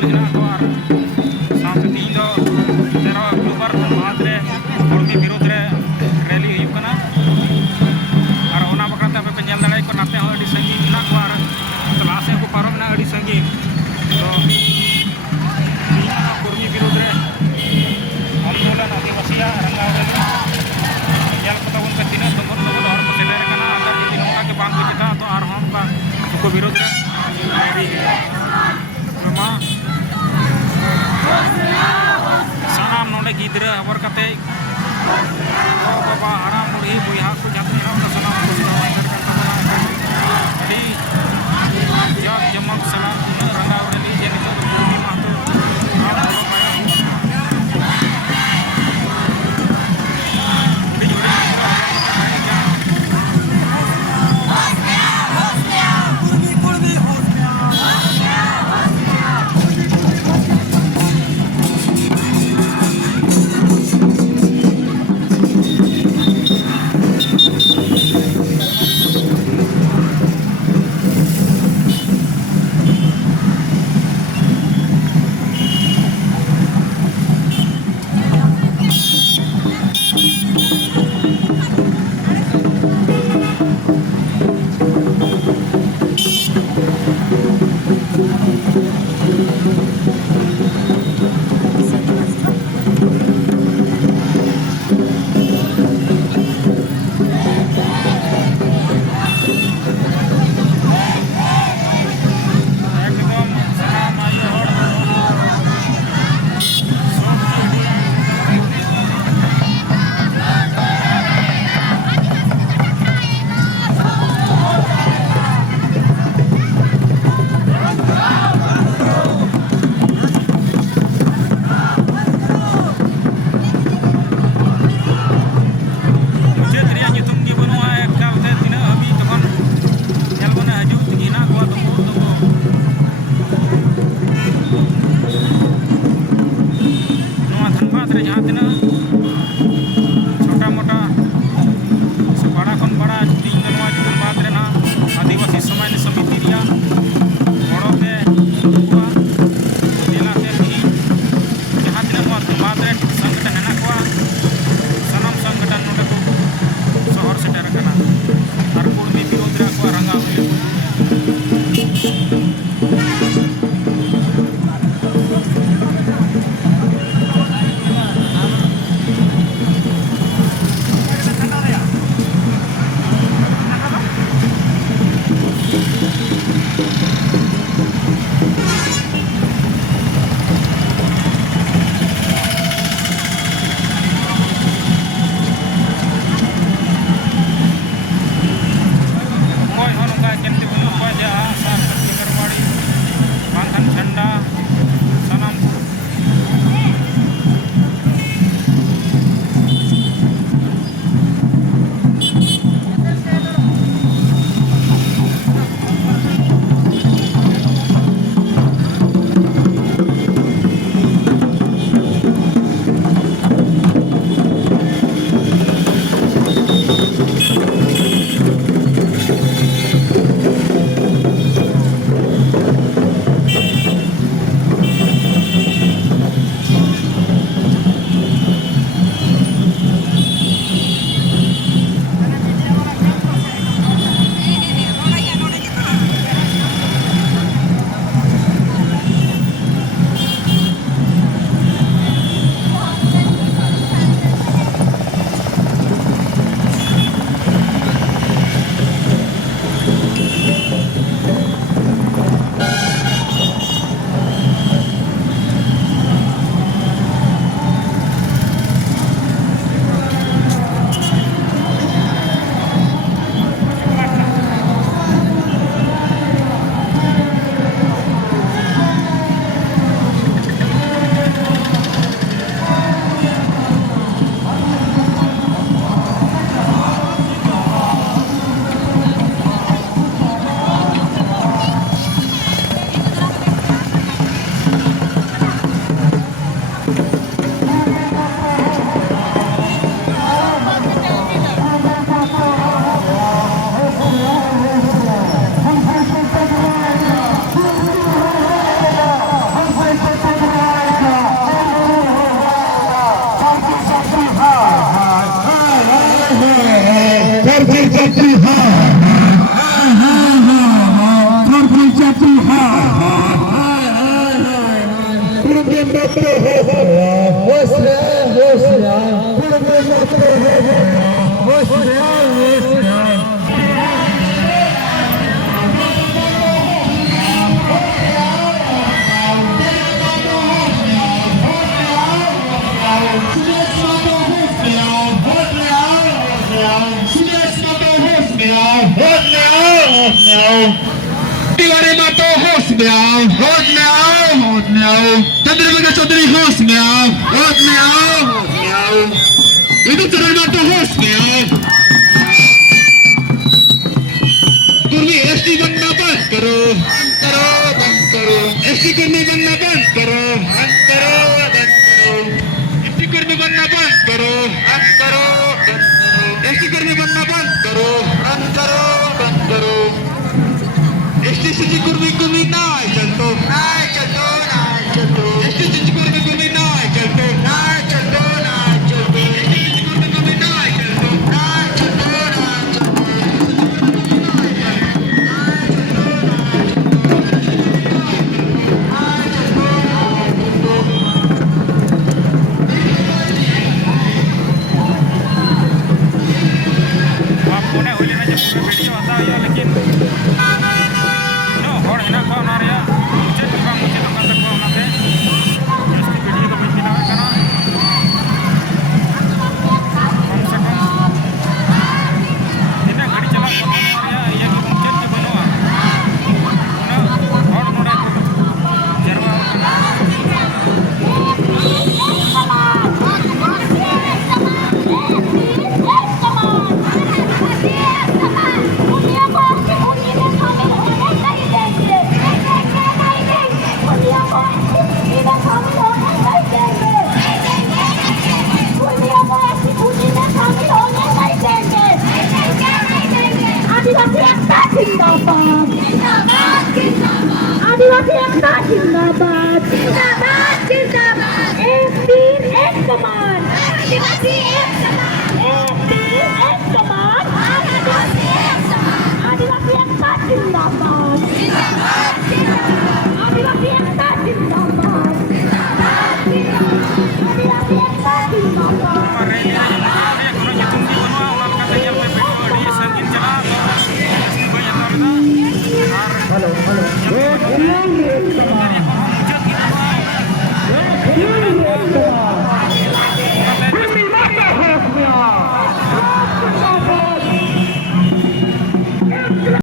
दल हेना को और साथ तीन दो 13 अक्टूबर बाद रे कुर्मी विरोध रे रैली हुई कना और ओना बकराते पे पे नेल दाड़े को नाते हो अडी संगी मेना को और लासे को पारो मेना अडी संगी तो कुर्मी विरोध रे आंदोलन आदिवासिया रंगाव नेल को तबन पे तीन दंगल दंगल और को सेलेर कना अगर यदि नोका के बांग चिता तो और हम का को विरोध रे रैली नमा सानाम नोडे गिद्रे हबर कते बाबा हाराम मुड़ी बुया को जाते राम का सलाम को कर दी जग जमक सलाम रंगाव रैली जे नितो भूमि Mahato Tiwari Mato host meow, hold meow. Chandra Chaudhary host meow, hold meow. Itu Chaudhary Mato host meow. Kurmi SD बनना बंद करो, बंद करो. SD kurmi बनना बंद करो, बंद करो. SD kurmi बनना बंद करो, बंद करो. SD kurmi बनना बंद करो, बंद करो. STCG kurmi naik contoh. STCG kurmi naik contoh. STCG kurmi naik contoh. आपको ने होली में जब पूरा वीडियो आता है लेकिन नो और है ना कौन आ रहा मुझे लगा तक कौन आते इसकी वीडियो को भी बनाना करना कम से कम इतना गाड़ी चला कौन आ रहा ये कि मुझे नहीं बनवा ना और नोड़ा जरवा आदिवासी एकता जिंदाबाद एक तीर एक कमान आदिवासी एक कमान आदिवासी एकता जिंदाबाद आदिवासी एकता जिंदाबाद आदिवासी एकता जिंदाबाद रेली कोनो जितुम दी बनवा उना लगा तैयार पे वीडियो अड़ी संगीन चला इसकी कोई आता है हेलो